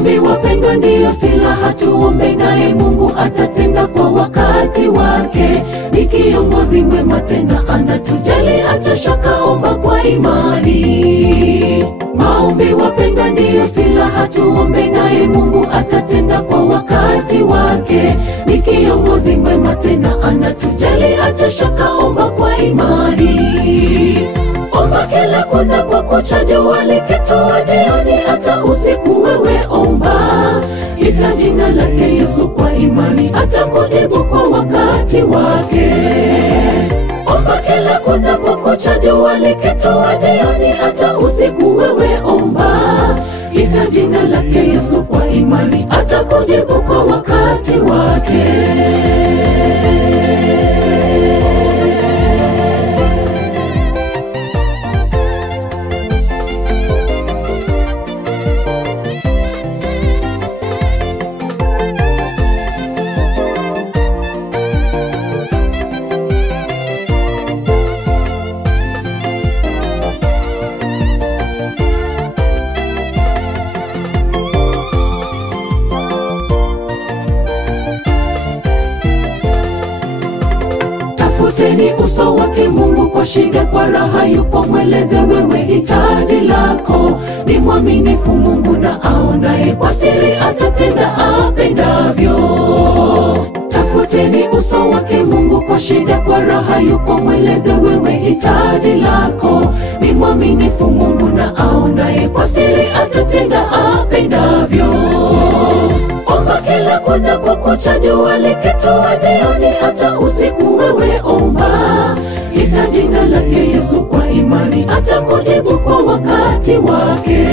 Maombi wapendwa ndiyo silaha, tuombe naye Mungu atatenda kwa wakati wake. Ni kiongozi mwema tena anatujali, acha shaka, omba kwa imani. Maombi wapendwa ndiyo silaha, tuombe naye Mungu atatenda kwa wakati wake. Ni kiongozi mwema tena anatujali, acha shaka, omba kwa imani. Omba kila kunapokucha, jua likitua jioni, hata usiku wewe omba. Ita jina lake Yesu kwa imani, atakujibu kwa wakati wake. Omba kila kunapokucha, jua likitua jioni, hata usiku wewe omba. Ita jina lake Yesu kwa imani, atakujibu kwa wakati wake. Tafuteni uso wake Mungu kwa shida, kwa raha yupo, mweleze wewe hitaji lako. Ni mwaminifu Mungu na aonaye kwa siri, atatenda apendavyo. Tafuteni uso wake Mungu kwa shida, kwa raha yupo, mweleze wewe hitaji lako. Ni mwaminifu Mungu na aonaye kwa siri, atatenda apendavyo. Omba kila kunapokucha, jua likitua jioni, hata usiku wewe omba. Ita jina lake Yesu kwa imani, atakujibu kwa wakati wake.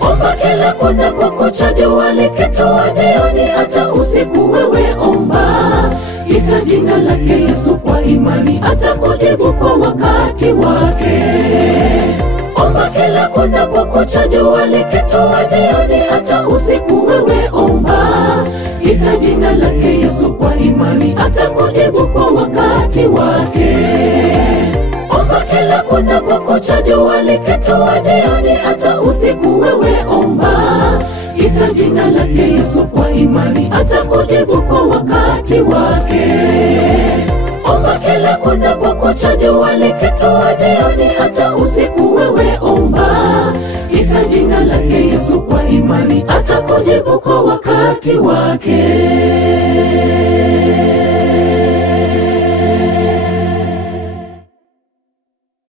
Omba kila kunapokucha, jua likitua jioni, hata usiku wewe omba. Ita jina lake Yesu kwa imani, atakujibu kwa wakati wake. Omba kila kunapokucha, jua likitua jioni, hata usiku wewe omba. Ita jina lake Yesu kwa imani, atakujibu kwa wakati wake. Omba kila kunapokucha, jua likitua jioni, hata usiku wewe omba. Ita jina lake Yesu kwa imani, atakujibu kwa wakati wake. Omba kila kunapokucha, jua likitua jioni, hata usiku wewe omba. Ita jina lake Yesu kwa imani, atakujibu kwa wakati wake.